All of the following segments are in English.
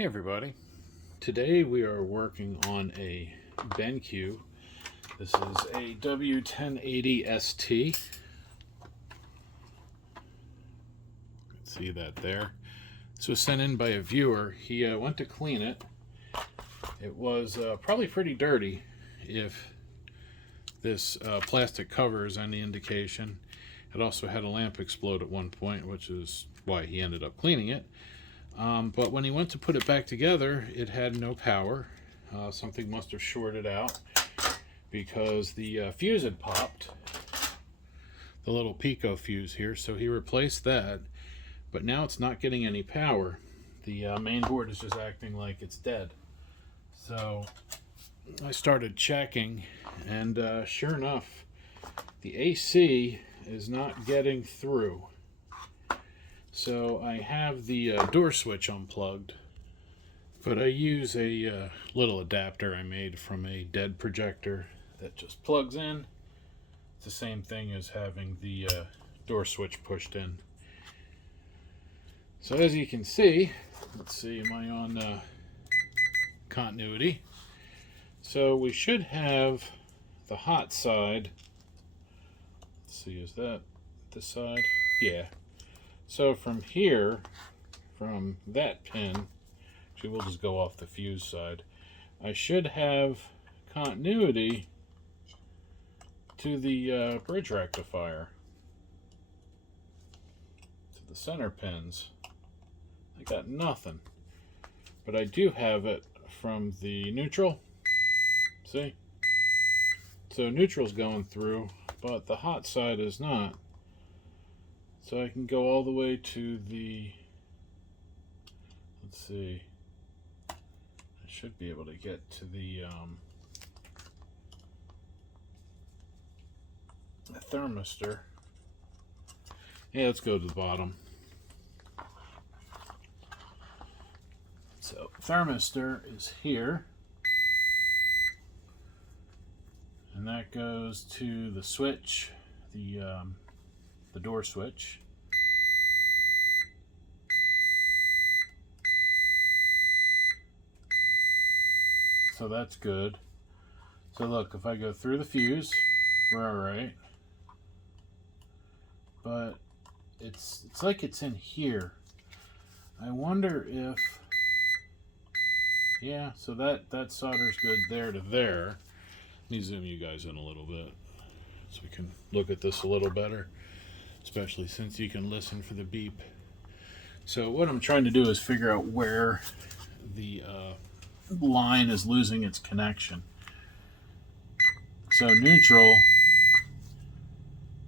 Hey everybody, today we are working on a BenQ. This is a W1080ST. You can see that there. This was sent in by a viewer. He went to clean it. It was probably pretty dirty if this plastic cover is any indication. It also had a lamp explode at one point, which is why he ended up cleaning it. But when he went to put it back together, it had no power. Something must have shorted out because the fuse had popped, the little pico fuse here, so he replaced that, but now it's not getting any power. The main board is just acting like it's dead. So I started checking, and sure enough, the AC is not getting through. So I have the door switch unplugged, but I use a little adapter I made from a dead projector that just plugs in. It's the same thing as having the door switch pushed in. So as you can see, let's see, am I on continuity? So we should have the hot side. Let's see, is that this side? Yeah. So from here, from that pin, actually we'll just go off the fuse side, I should have continuity to the bridge rectifier, to the center pins. I got nothing, but I do have it from the neutral. See? So neutral's going through, but the hot side is not. So I can go all the way to the, let's see, I should be able to get to the thermistor. Yeah, let's go to the bottom. So thermistor is here, and that goes to the switch, the door switch. So that's good. So look, if I go through the fuse, we're all right. But it's like it's in here. I wonder if, yeah, so that solder's good there to there. Let me zoom you guys in a little bit so we can look at this a little better, especially since you can listen for the beep. So what I'm trying to do is figure out where the line is losing its connection. So neutral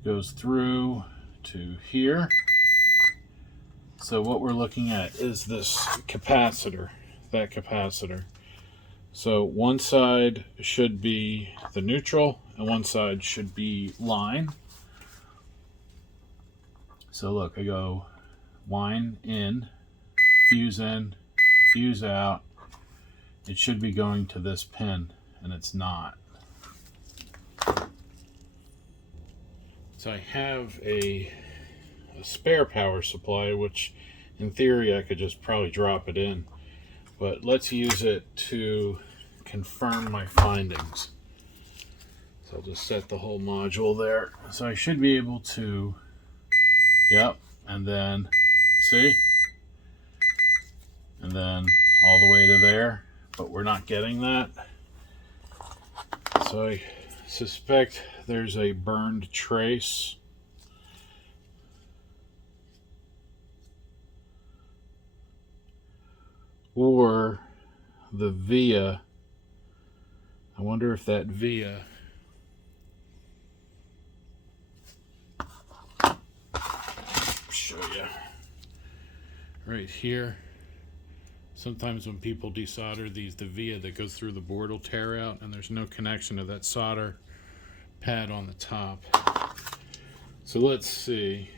goes through to here. So what we're looking at is this capacitor, that capacitor. So one side should be the neutral and one side should be line. So look, I go line in, fuse out. It should be going to this pin, and it's not. So I have a spare power supply, which in theory I could just probably drop it in, but let's use it to confirm my findings. So I'll just set the whole module there. So I should be able to, yep, and then, see? And then all the way to there. But we're not getting that. So I suspect there's a burned trace. Or the via. I wonder if that via. Show you. Right here. Sometimes when people desolder these, the via that goes through the board will tear out, and there's no connection to that solder pad on the top. So let's see.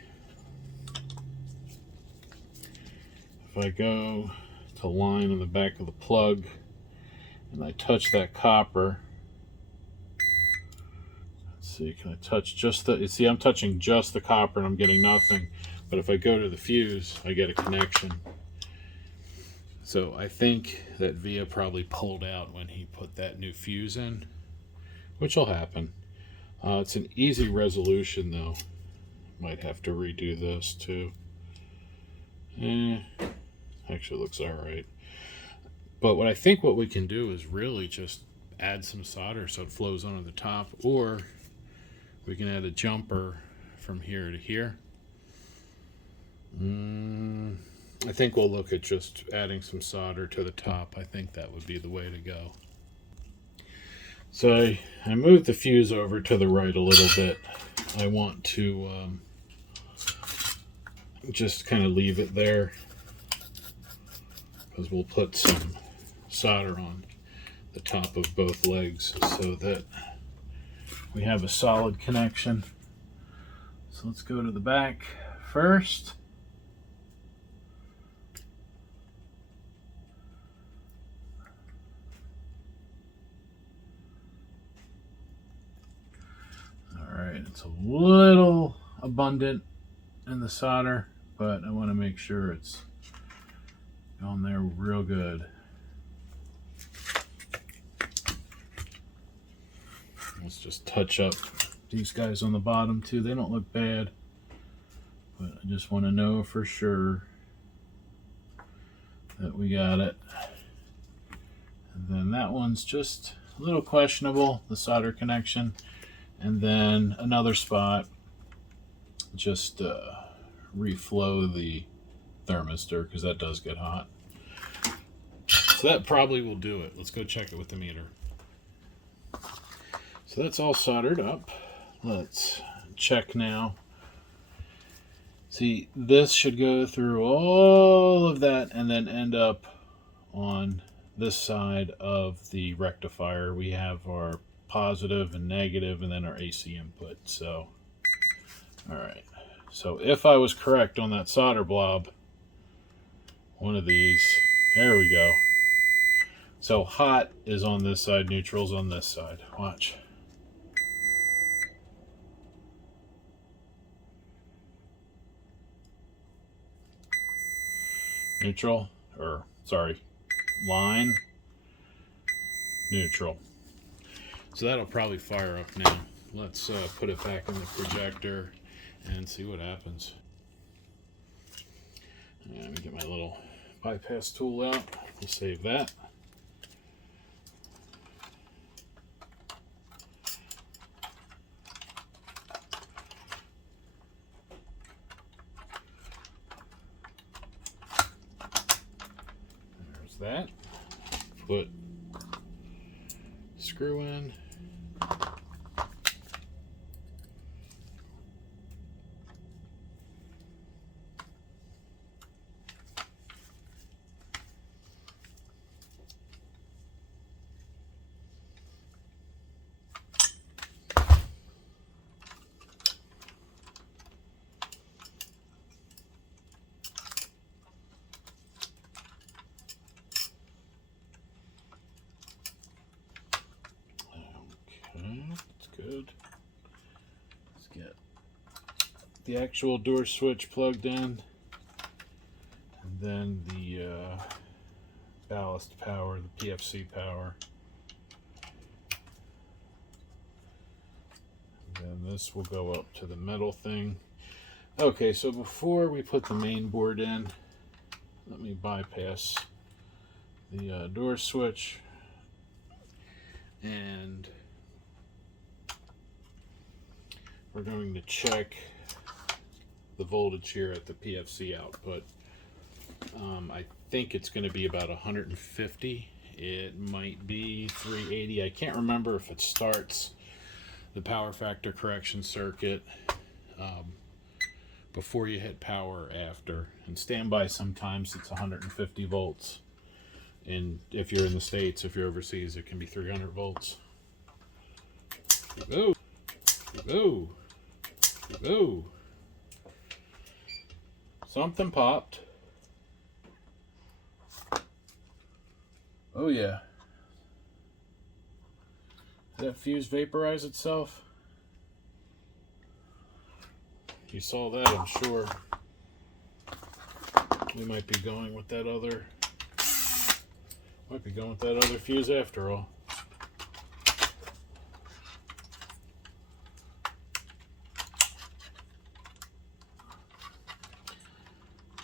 If I go to line on the back of the plug and I touch that copper, let's see, can I touch just the, see, I'm touching just the copper and I'm getting nothing. But if I go to the fuse, I get a connection. So I think that Via probably pulled out when he put that new fuse in, which will happen. It's an easy resolution though. Might have to redo this too. Actually looks alright. But what I think what we can do is really just add some solder so it flows onto the top, or we can add a jumper from here to here. I think we'll look at just adding some solder to the top. I think that would be the way to go. So I moved the fuse over to the right a little bit. I want to just kind of leave it there because we'll put some solder on the top of both legs so that we have a solid connection. So let's go to the back first. Alright, it's a little abundant in the solder, but I want to make sure it's going there real good. Let's just touch up these guys on the bottom too. They don't look bad, but I just want to know for sure that we got it. And then that one's just a little questionable, the solder connection. And then another spot, just reflow the thermistor because that does get hot. So that probably will do it. Let's go check it with the meter. So that's all soldered up. Let's check now. See, this should go through all of that and then end up on this side of the rectifier. We have our positive and negative and then our AC input. So, all right. So if I was correct on that solder blob, one of these, there we go. So hot is on this side, neutral's on this side. Watch. Neutral, or sorry, line, neutral. So that'll probably fire up now. Let's put it back in the projector and see what happens. Let me get my little bypass tool out. We'll save that. There's that. Put screw in. Good. Let's get the actual door switch plugged in, and then the ballast power, the PFC power. And then this will go up to the metal thing. Okay, so before we put the main board in, let me bypass the door switch and we're going to check the voltage here at the PFC output. I think it's going to be about 150. It might be 380. I can't remember if it starts the power factor correction circuit before you hit power or after. And standby sometimes it's 150 volts. And if you're in the States, if you're overseas, it can be 300 volts. Go! Go! Go! Something popped. Oh yeah. Did that fuse vaporize itself? You saw that, I'm sure. We might be going with that other Might be going with that other fuse after all.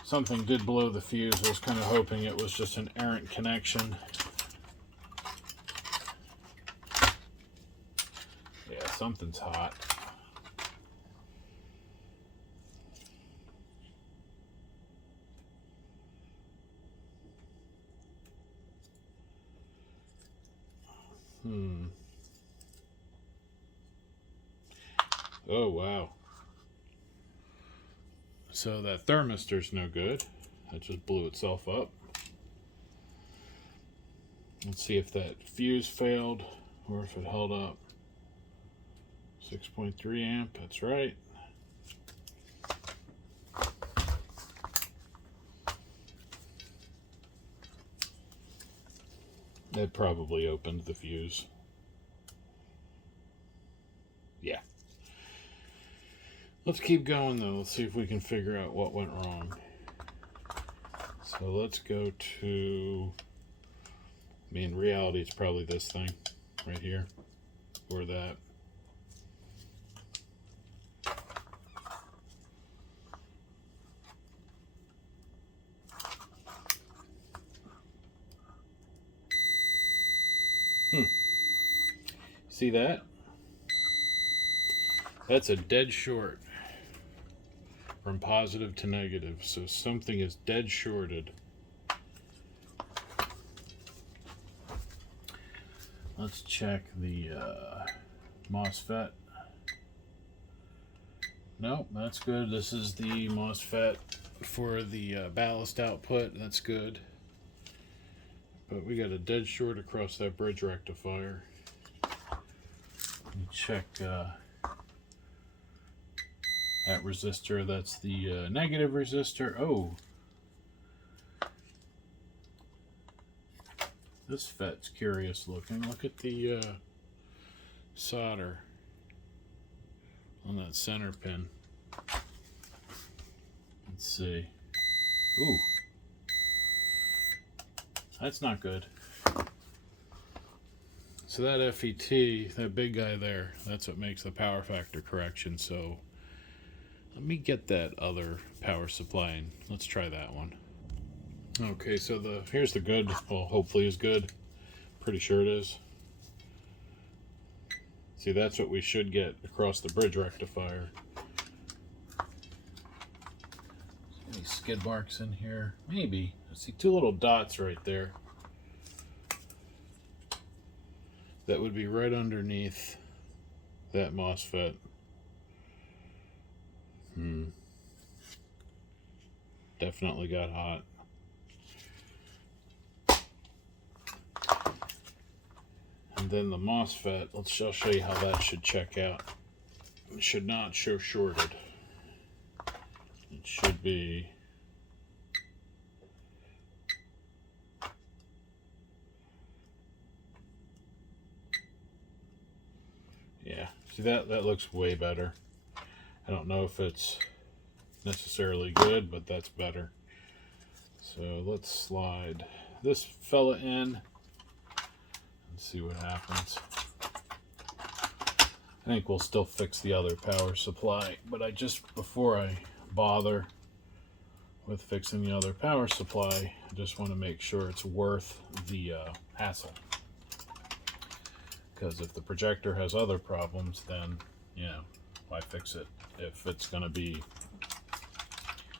Something did blow the fuse. I was kind of hoping it was just an errant connection. Yeah, something's hot. Oh, wow. So that thermistor's no good. That just blew itself up. Let's see if that fuse failed or if it held up. 6.3 amp, that's right. That probably opened the fuse. Yeah. Let's keep going though. Let's see if we can figure out what went wrong. So let's go to, I mean, in reality, it's probably this thing right here or that. See that? That's a dead short from positive to negative. So something is dead shorted. Let's check the MOSFET. Nope, that's good. This is the MOSFET for the ballast output. That's good. But we got a dead short across that bridge rectifier. Let me check that resistor. That's the negative resistor. Oh, this FET's curious looking. Look at the solder on that center pin. Let's see. Ooh, that's not good. So that FET, that big guy there, that's what makes the power factor correction. So let me get that other power supply and let's try that one. Okay, so here's the good, well, hopefully is good. Pretty sure it is. See, that's what we should get across the bridge rectifier. Any skid marks in here? Maybe. I see two little dots right there. That would be right underneath that MOSFET. Definitely got hot. And then the MOSFET, I'll show you how that should check out. It should not show shorted. It should be yeah, see that looks way better. I don't know if it's necessarily good, but that's better. So let's slide this fella in and see what happens. I think we'll still fix the other power supply, but before I bother with fixing the other power supply, I just want to make sure it's worth the hassle. Because if the projector has other problems, then, you know, why fix it? If it's going to be,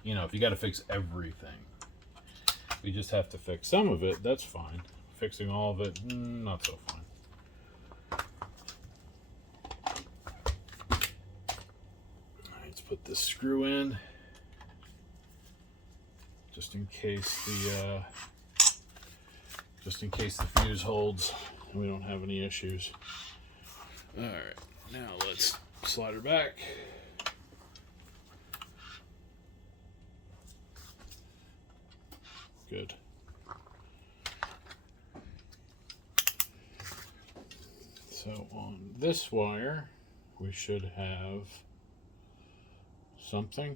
you know, if you got to fix everything. We just have to fix some of it, that's fine. Fixing all of it, not so fine. Alright, let's put this screw in. Just in case the fuse holds and we don't have any issues. Alright, now let's slide her back. Good. So on this wire, we should have something.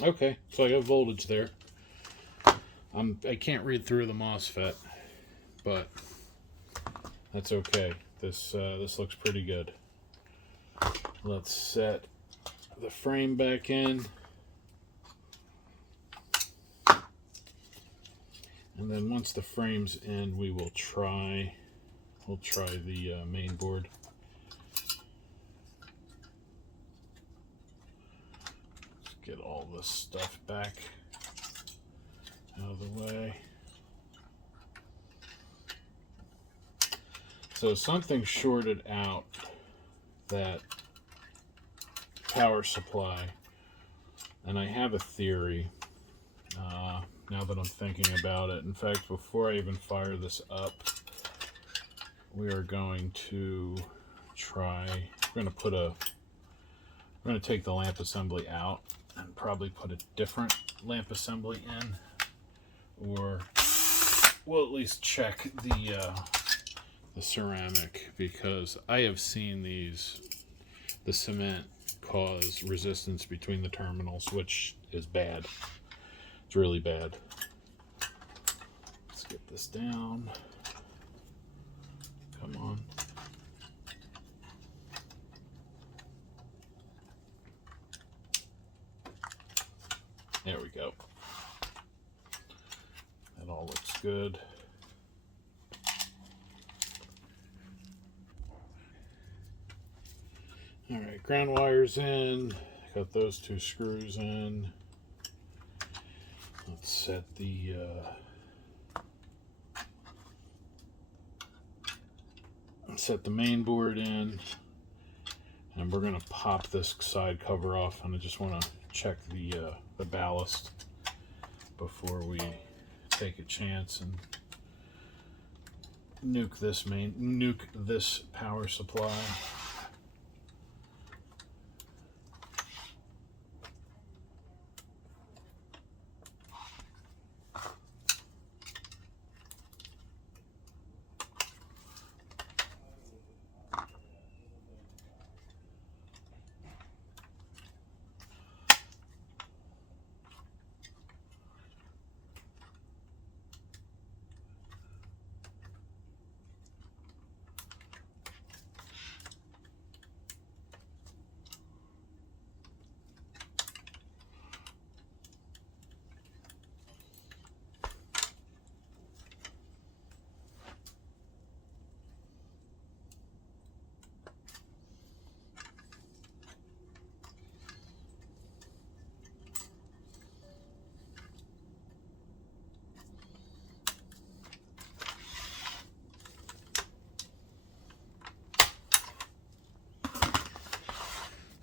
Okay, so I got voltage there. I can't read through the MOSFET, but that's okay. This looks pretty good. Let's set the frame back in. And then once the frame's in, we'll try the main board. Let's get all this stuff back out of the way. So something shorted out that power supply, and I have a theory now that I'm thinking about it. In fact, before I even fire this up, we are going to we're going to take the lamp assembly out and probably put a different lamp assembly in, or we'll at least check the ceramic, because I have seen the cement cause resistance between the terminals, which is bad. It's really bad. Let's get this down. Come on. There we go. That all looks good. Alright, ground wires in. Got those two screws in. Let's set the main board in, and we're going to pop this side cover off, and I just want to check the ballast before we take a chance and nuke this power supply.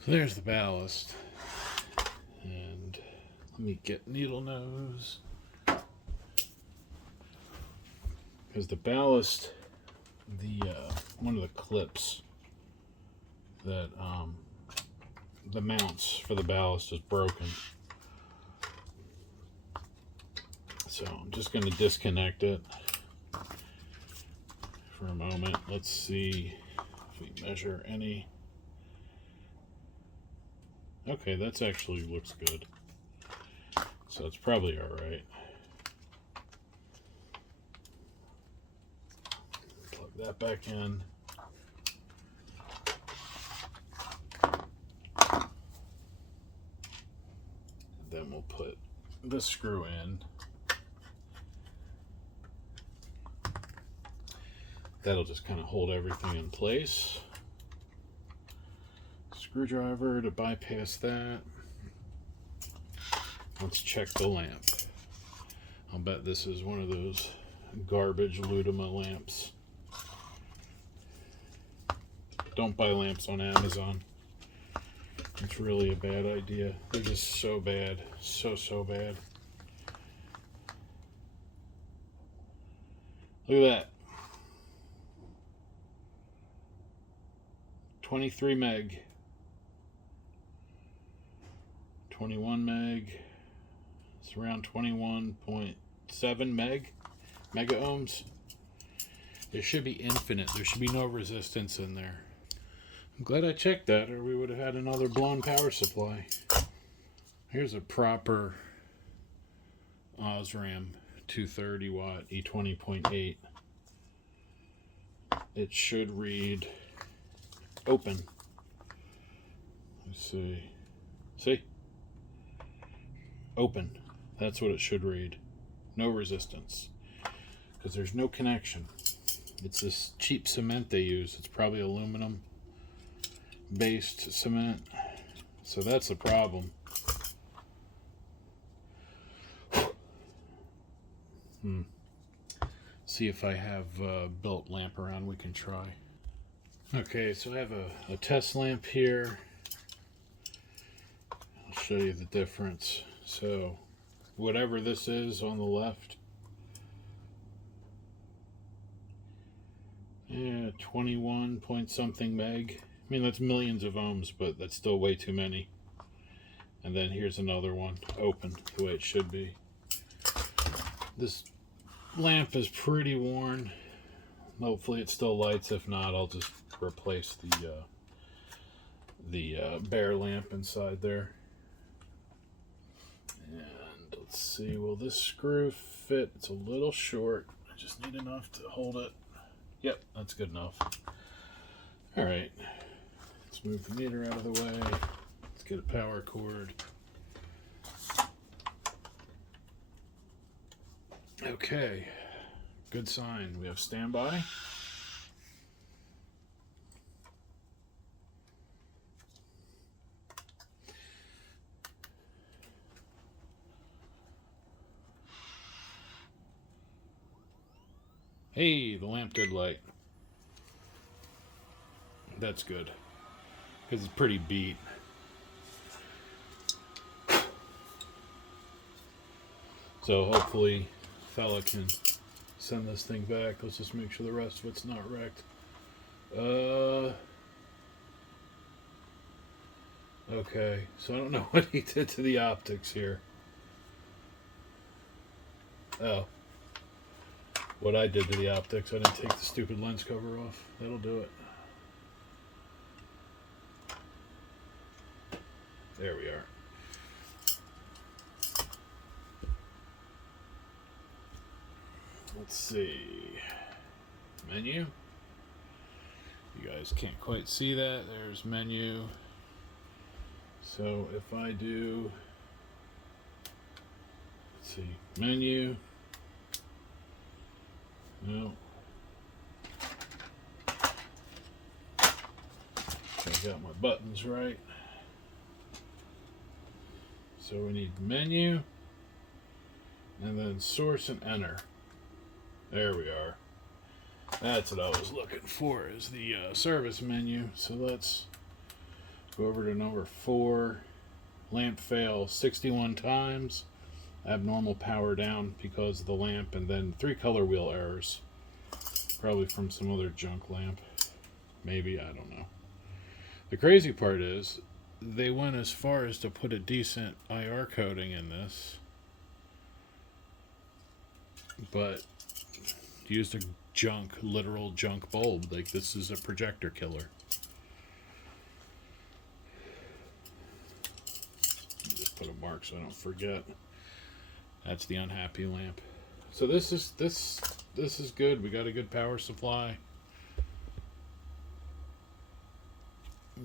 So there's the ballast, and let me get needle nose, because the ballast, one of the clips that the mounts for the ballast is broken, so I'm just going to disconnect it for a moment. Let's see if we measure any. Okay, that's actually looks good. So it's probably all right. Plug that back in. Then we'll put this screw in. That'll just kind of hold everything in place. Screwdriver to bypass that. Let's check the lamp. I'll bet this is one of those garbage Ludima lamps. Don't buy lamps on Amazon. It's really a bad idea. They're just so bad. So bad. Look at that. 23 meg. 21 meg. It's around 21.7 mega ohms. It should be infinite. There should be no resistance in there. I'm glad I checked that, or we would have had another blown power supply. Here's a proper Osram 230 watt E20.8. It should read open. Let's see. See? Open. That's what it should read. No resistance. Because there's no connection. It's this cheap cement they use. It's probably aluminum based cement. So that's the problem. See if I have a built lamp around we can try. Okay, so I have a test lamp here. I'll show you the difference. So whatever this is on the left, yeah, 21 point something meg. I mean, that's millions of ohms, but that's still way too many. And then here's another one, open, the way it should be. This lamp is pretty worn. Hopefully it still lights. If not, I'll just replace the bare lamp inside there. And let's see, will this screw fit? It's a little short. I just need enough to hold it. Yep, that's good enough. All right, let's move the meter out of the way. Let's get a power cord. Okay, good sign. We have standby. Hey, the lamp did light. That's good, because it's pretty beat. So hopefully fella can send this thing back. Let's just make sure the rest of it's not wrecked. Okay, so I don't know what he did to the optics here. Oh, what I did to the optics, I didn't take the stupid lens cover off. That'll do it. There we are. Let's see. Menu. You guys can't quite see that. There's menu. So if I do, let's see, menu. No. I got my buttons right. So we need menu and then source and enter. There we are. That's what I was looking for, is the service menu. So let's go over to number 4. Lamp fail 61 times. Abnormal power down because of the lamp, and then 3 color wheel errors. Probably from some other junk lamp. Maybe, I don't know. The crazy part is, they went as far as to put a decent IR coating in this, but used a junk, literal junk bulb. Like, this is a projector killer. Just put a mark so I don't forget. That's the unhappy lamp. So this is good. We got a good power supply.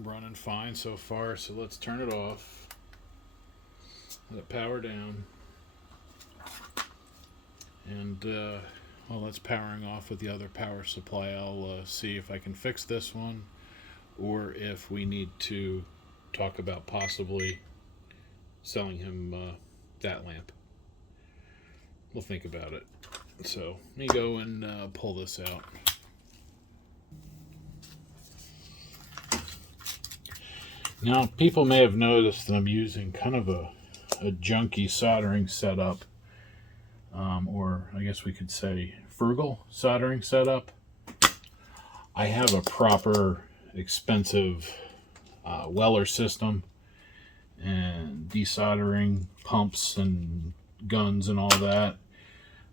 Running fine so far, so let's turn it off. Let it power down. And while that's powering off with the other power supply, I'll see if I can fix this one, or if we need to talk about possibly selling him that lamp. We'll think about it. So let me go and pull this out. Now, people may have noticed that I'm using kind of a junky soldering setup, or I guess we could say frugal soldering setup. I have a proper, expensive Weller system and desoldering pumps and guns and all that,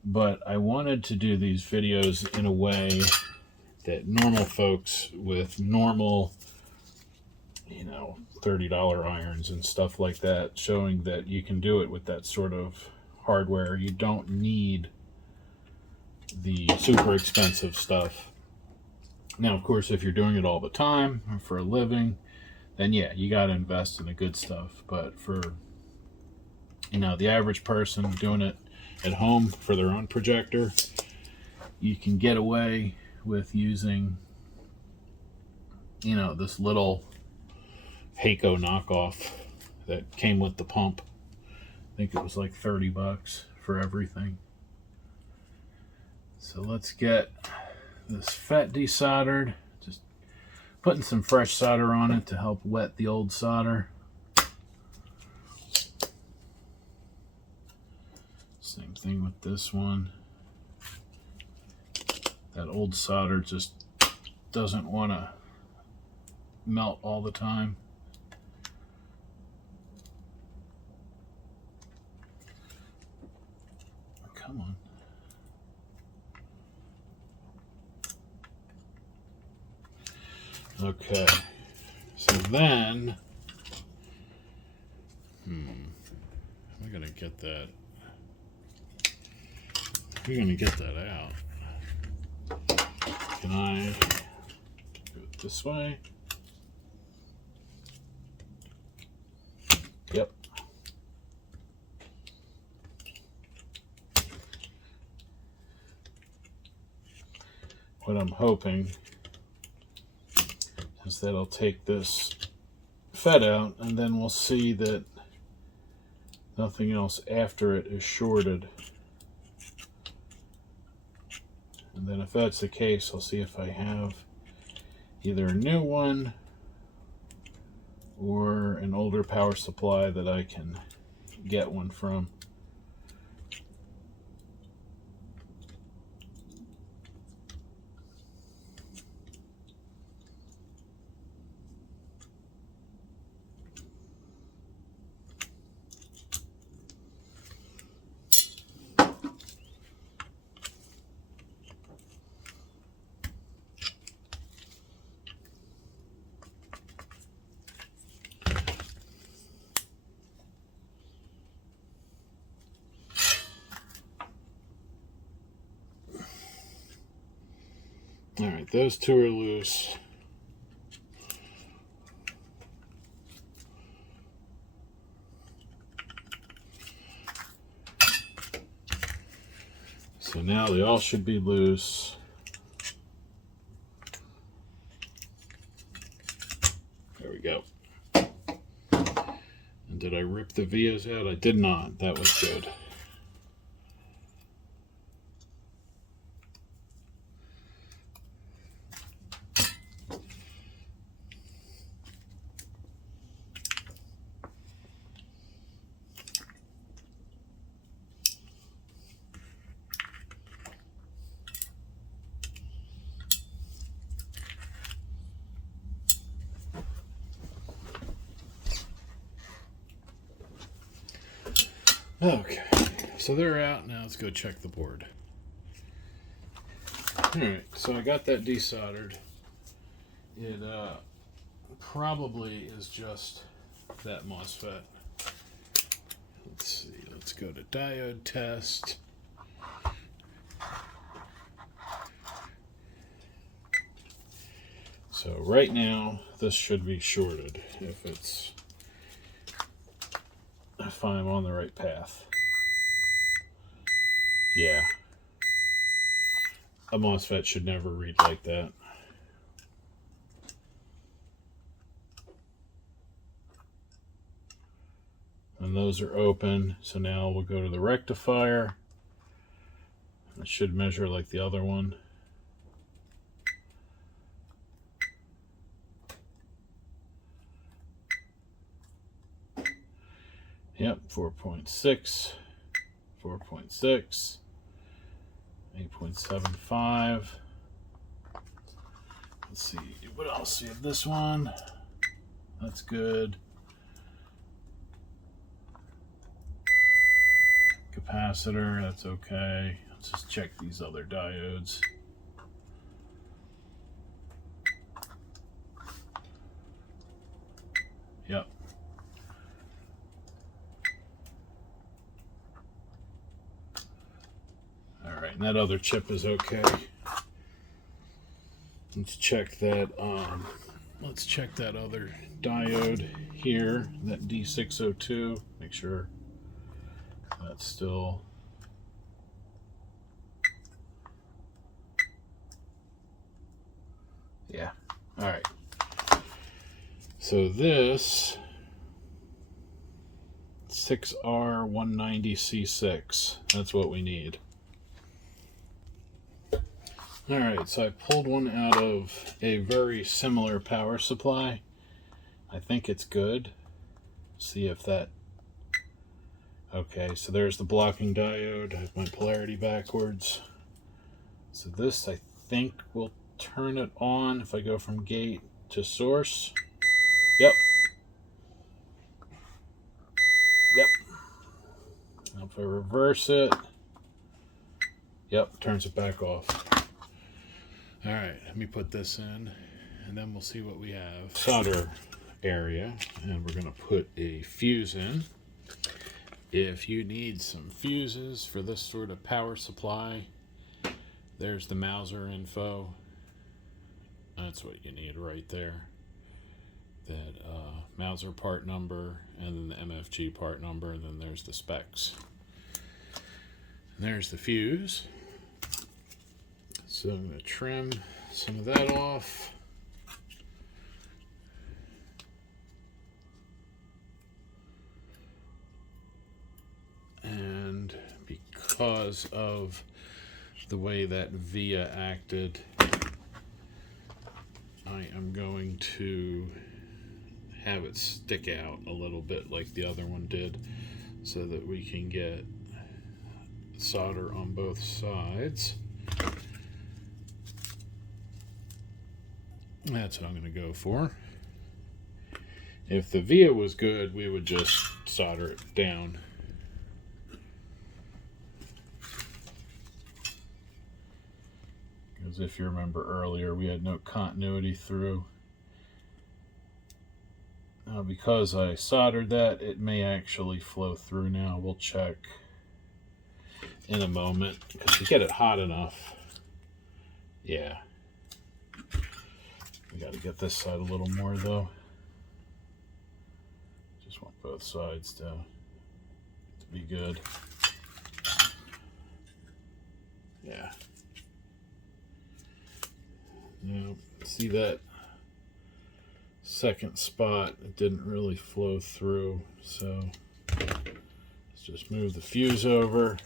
but I wanted to do these videos in a way that normal folks with normal you know, $30 irons and stuff like that, showing that you can do it with that sort of hardware. You don't need the super expensive stuff. Now, of course, if you're doing it all the time or for a living, then yeah, you got to invest in the good stuff. But for, you know, the average person doing it at home for their own projector, you can get away with using, you know, this little Heiko knockoff that came with the pump. I think it was like 30 bucks for everything. So let's get this FET desoldered. Just putting some fresh solder on it to help wet the old solder. Same thing with this one. That old solder just doesn't want to melt all the time. Come on. Okay, so then, I'm gonna get that. We're gonna get that out. Can I do it this way? Yep. What I'm hoping is that I'll take this FET out, and then we'll see that nothing else after it is shorted. And then if that's the case, I'll see if I have either a new one or an older power supply that I can get one from. All right, those two are loose. So now they all should be loose. There we go. And did I rip the vias out? I did not. That was good. Okay, so they're out. Now let's go check the board. Alright, so I got that desoldered. It probably is just that MOSFET. Let's see, let's go to diode test. So right now, this should be shorted if I'm on the right path. Yeah. A MOSFET should never read like that. And those are open, so now we'll go to the rectifier. It should measure like the other one. Yep, 4.6, 4.6, 8.75. Let's see, what else? We have this one. That's good. Capacitor, that's okay. Let's just check these other diodes. Yep. All right, and that other chip is okay. Let's check that. Let's check that other diode here, that D602. Make sure that's still. Yeah. All right. So this 6R190C6. That's what we need. All right, so I pulled one out of a very similar power supply. I think it's good. See if that... Okay, so there's the blocking diode. I have my polarity backwards. So this, I think, will turn it on if I go from gate to source. Yep. Yep. Now if I reverse it, yep, turns it back off. All right, let me put this in, and then we'll see what we have. Solder area, and we're gonna put a fuse in. If you need some fuses for this sort of power supply, there's the Mauser info. That's what you need right there. That Mauser part number, and then the MFG part number, and then there's the specs. And there's the fuse. So I'm going to trim some of that off. And because of the way that via acted, I am going to have it stick out a little bit like the other one did, so that we can get solder on both sides. That's what I'm going to go for. If the via was good, we would just solder it down. Because if you remember earlier, we had no continuity through. Now, because I soldered that, it may actually flow through now. We'll check in a moment, because to get it hot enough, yeah. We got to get this side a little more, though. Just want both sides to be good. Yeah. Now, see that second spot? It didn't really flow through, so let's just move the fuse over.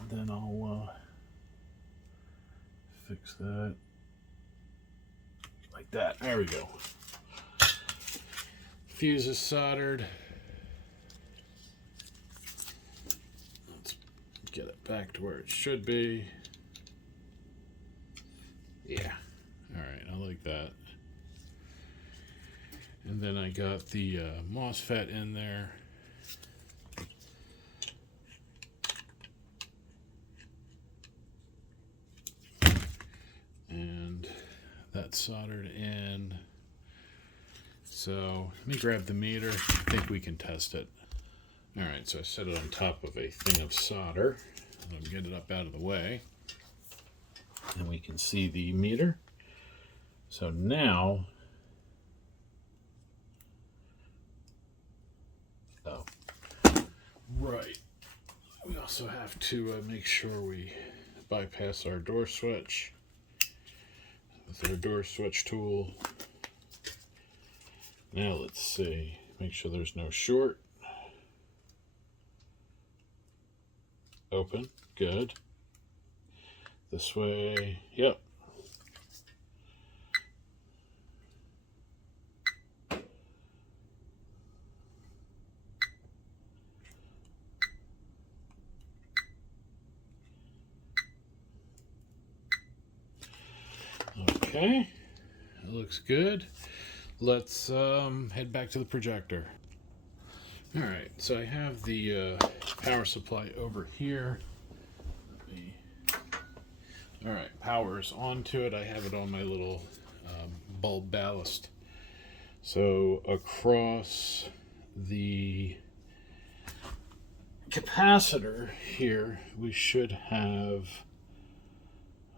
And then I'll fix that. Like that. There we go. Fuse is soldered. Let's get it back to where it should be. Yeah. Alright, I like that. And then I got the MOSFET in there. And that's soldered in. So let me grab the meter. I think we can test it. Alright, so I set it on top of a thing of solder. I'll get it up out of the way. And we can see the meter. So now, oh, right. We also have to make sure we bypass our door switch with our door switch tool. Now let's see, make sure there's no short. Open, good. This way, yep. Okay, it looks good. Let's head back to the projector. All right, so I have the power supply over here. All right, power's onto it. I have it on my little bulb ballast. So across the capacitor here, we should have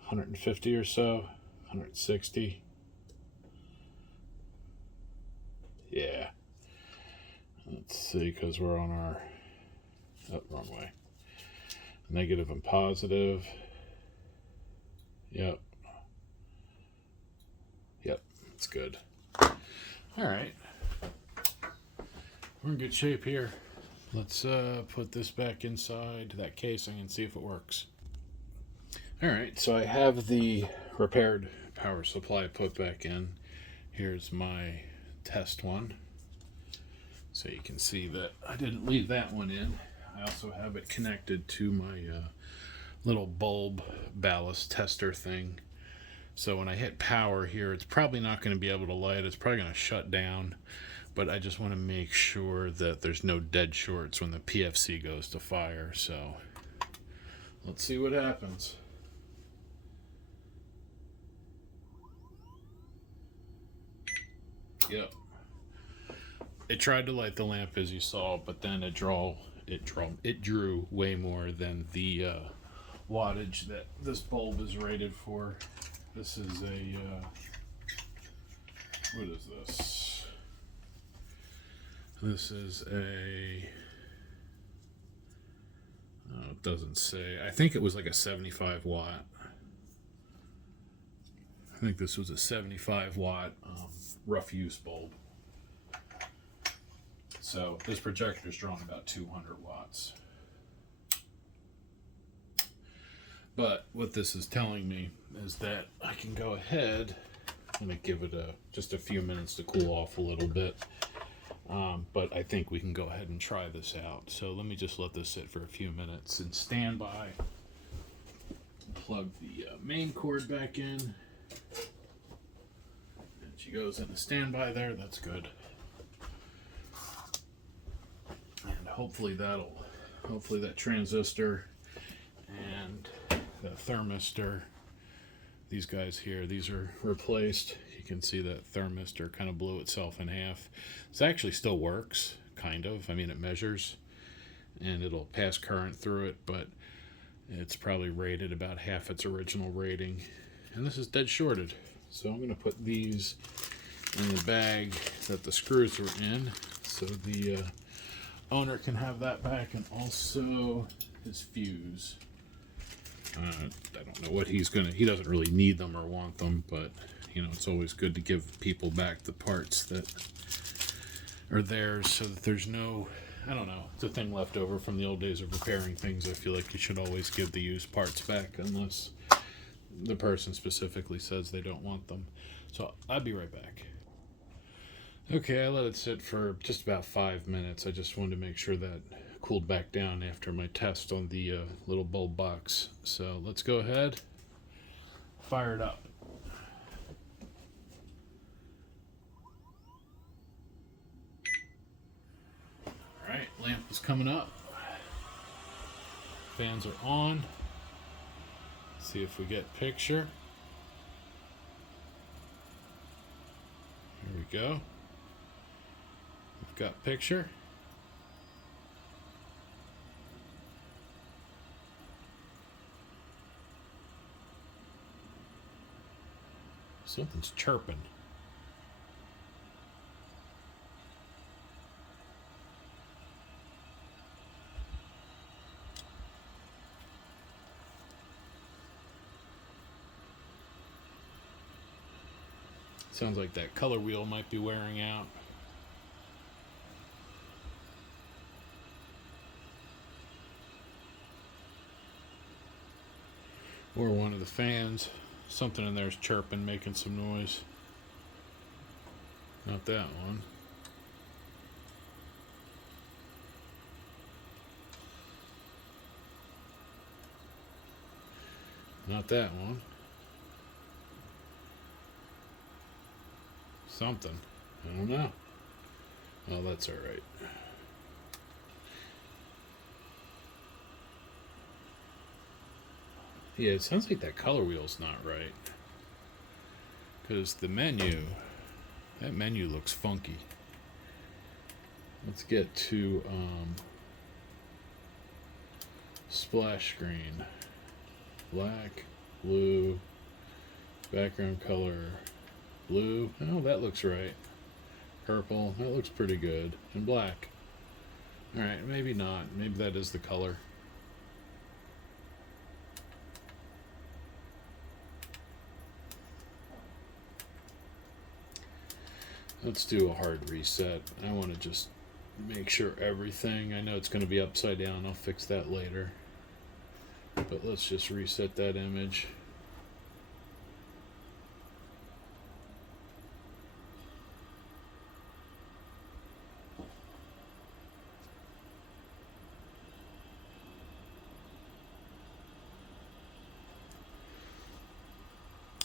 150 or so, 160. Yeah. Let's see, because we're on our, oh, wrong way. Negative and positive. Yep. Yep, it's good. All right. We're in good shape here. Let's put this back inside that casing and see if it works. All right, so I have the repaired power supply put back in. Here's my test one. So you can see that I didn't leave that one in. I also have it connected to my little bulb ballast tester thing. So when I hit power here, it's probably not going to be able to light. It's probably going to shut down. But I just want to make sure that there's no dead shorts when the PFC goes to fire. So let's see what happens. Yep. It tried to light the lamp as you saw, but then it drew way more than the wattage that this bulb is rated for. This is a what is this? This is a, oh, it doesn't say. I think it was like a 75 watt. I think this was a 75 watt rough use bulb. So this projector is drawing about 200 watts. But what this is telling me is that I can go ahead and give it just a few minutes to cool off a little bit. But I think we can go ahead and try this out. So let me just let this sit for a few minutes and stand by. Plug the main cord back in. And she goes into standby there. That's good. And hopefully that transistor and the thermistor, these guys here, these are replaced. You can see that thermistor kind of blew itself in half. This actually still works, kind of. I mean, it measures and it'll pass current through it, but it's probably rated about half its original rating. And this is dead shorted. So I'm going to put these in the bag that the screws were in, so the owner can have that back, and also his fuse. I don't know what he doesn't really need them or want them, but you know, it's always good to give people back the parts that are theirs so that there's no, I don't know, it's a thing left over from the old days of repairing things. I feel like you should always give the used parts back unless the person specifically says they don't want them. So I'll be right back. Okay, I let it sit for just about 5 minutes. I just wanted to make sure that cooled back down after my test on the little bulb box. So let's go ahead, fire it up. Alright, lamp is coming up. Fans are on. See if we get picture. Here we go. We've got picture. Something's chirping. Sounds like that color wheel might be wearing out. Or one of the fans. Something in there is chirping, making some noise. Not that one. Not that one. Something. I don't know. Oh, that's all right. Yeah, it sounds like that color wheel's not right. Because the menu That menu looks funky. Let's get to splash screen. Black, blue, background color, blue. Oh, that looks right. Purple, that looks pretty good. And black. Alright, maybe not. Maybe that is the color. Let's do a hard reset. I want to just make sure everything, I know it's going to be upside down, I'll fix that later. But let's just reset that image.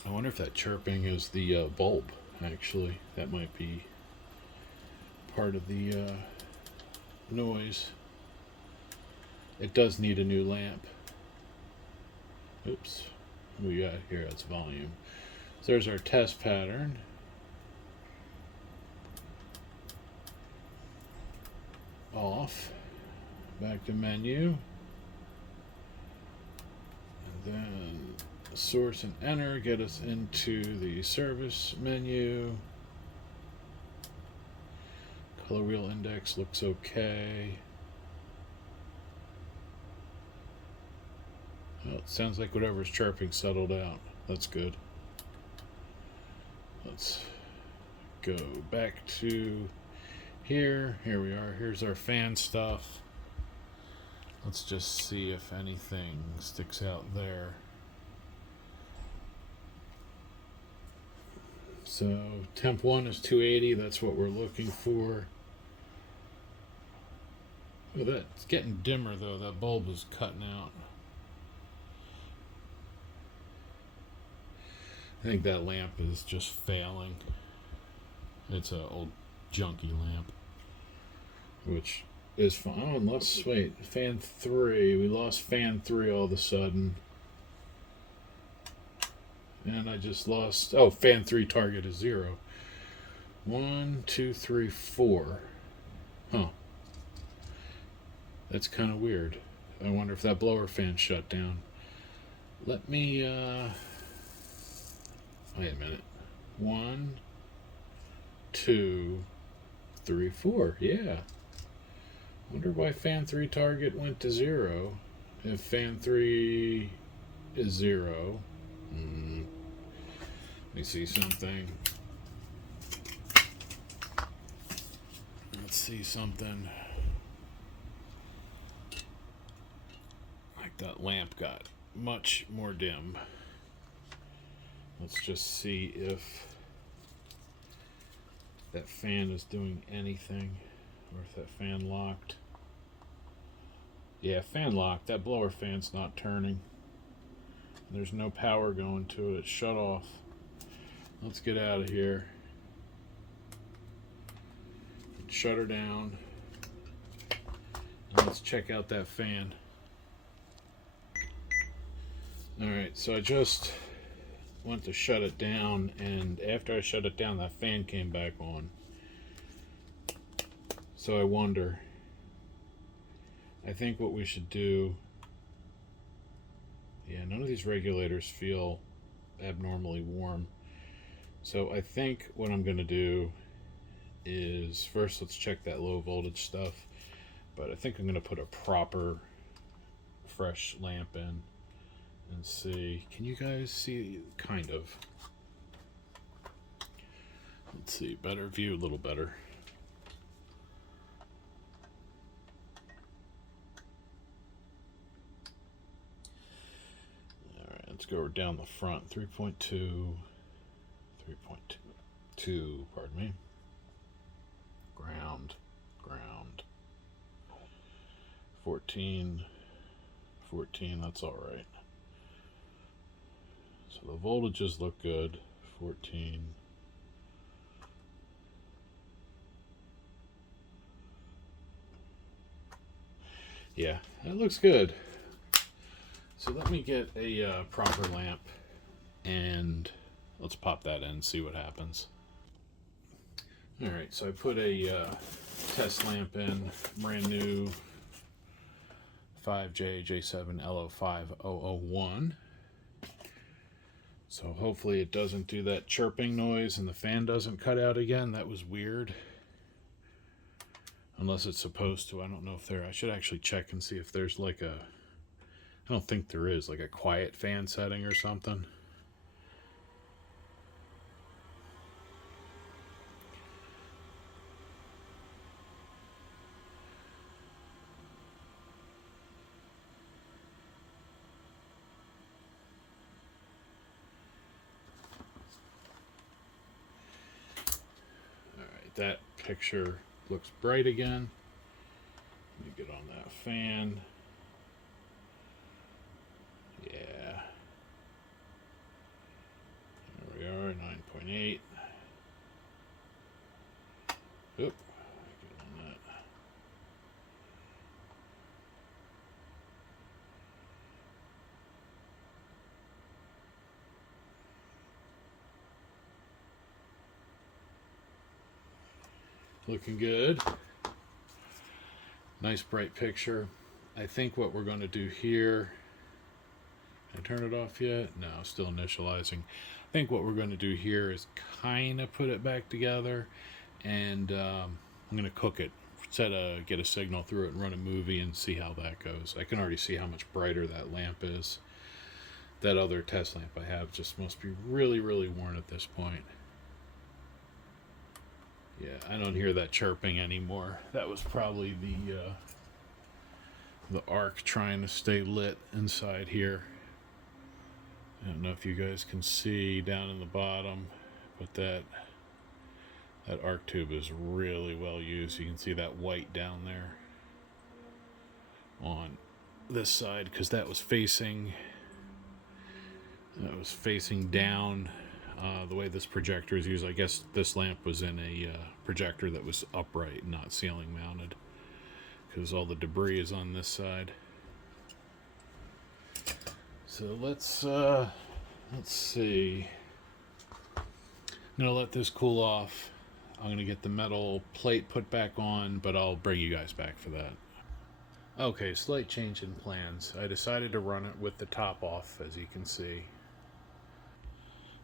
I wonder if that chirping is the bulb, actually. That might be part of the noise. It does need a new lamp. Oops. What we got here? That's volume. So there's our test pattern. Off. Back to menu. And then source and enter get us into the service menu. Color wheel index looks okay. Well, it sounds like whatever's chirping settled out. That's good. Let's go back to here. Here we are. Here's our fan stuff. Let's just see if anything sticks out there. So temp 1 is 280. That's what we're looking for. Oh, that's getting dimmer though. That bulb is cutting out. I think that lamp is just failing. It's an old junky lamp, which is fine. Oh, and let's wait. Fan 3. We lost fan 3 all of a sudden. And I just lost. Oh, fan 3 target is 0. 1, 2, 3, 4. Huh. That's kind of weird. I wonder if that blower fan shut down. Let me, wait a minute. 1, 2, 3, 4. Yeah. Wonder why fan 3 target went to 0. If fan 3 is 0. Let me see something. Let's see something. Like that lamp got much more dim. Let's just see if that fan is doing anything, or if that fan locked. Yeah, fan locked. That blower fan's not turning. There's no power going to it. It's shut off. Let's get out of here. Shut her down. And let's check out that fan. Alright, so I just went to shut it down, and after I shut it down, that fan came back on. So I wonder, I think what we should do, yeah, none of these regulators feel abnormally warm. So I think what I'm going to do is, first let's check that low voltage stuff, but I think I'm going to put a proper fresh lamp in and see. Can you guys see? Kind of. Let's see, better view, a little better. Alright, let's go down the front. 3.2, 3.2, pardon me. Ground, 14, that's alright. So the voltages look good. 14. Yeah, that looks good. So let me get a proper lamp and let's pop that in and see what happens. Alright, so I put a test lamp in, brand new 5J7LO5001. So hopefully it doesn't do that chirping noise and the fan doesn't cut out again. That was weird. Unless it's supposed to. I don't know if there... I should actually check and see if there's like a... I don't think there is, like a quiet fan setting or something. That picture looks bright again. Let me get on that fan. Yeah. There we are, 9.8. Oop. Get on that. Looking good. Nice bright picture. I think what we're going to do here... Can I turn it off yet? No, still initializing. I think what we're going to do here is kind of put it back together, and I'm going to cook it. Get a signal through it and run a movie and see how that goes. I can already see how much brighter that lamp is. That other test lamp I have just must be really, really worn at this point. Yeah, I don't hear that chirping anymore. That was probably the arc trying to stay lit inside here. I don't know if you guys can see down in the bottom, but that arc tube is really well used. You can see that white down there on this side because that was facing down. The way this projector is used, I guess this lamp was in a projector that was upright, not ceiling mounted, because all the debris is on this side. So let's see. I'm gonna let this cool off. I'm gonna get the metal plate put back on, but I'll bring you guys back for that. Okay, slight change in plans. I decided to run it with the top off, as you can see.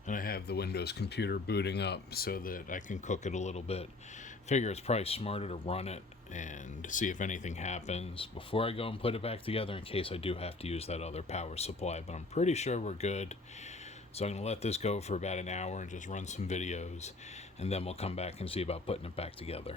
And I have the Windows computer booting up so that I can cook it a little bit. Figure it's probably smarter to run it and see if anything happens before I go and put it back together, in case I do have to use that other power supply. But I'm pretty sure we're good. So I'm going to let this go for about an hour and just run some videos, and then we'll come back and see about putting it back together.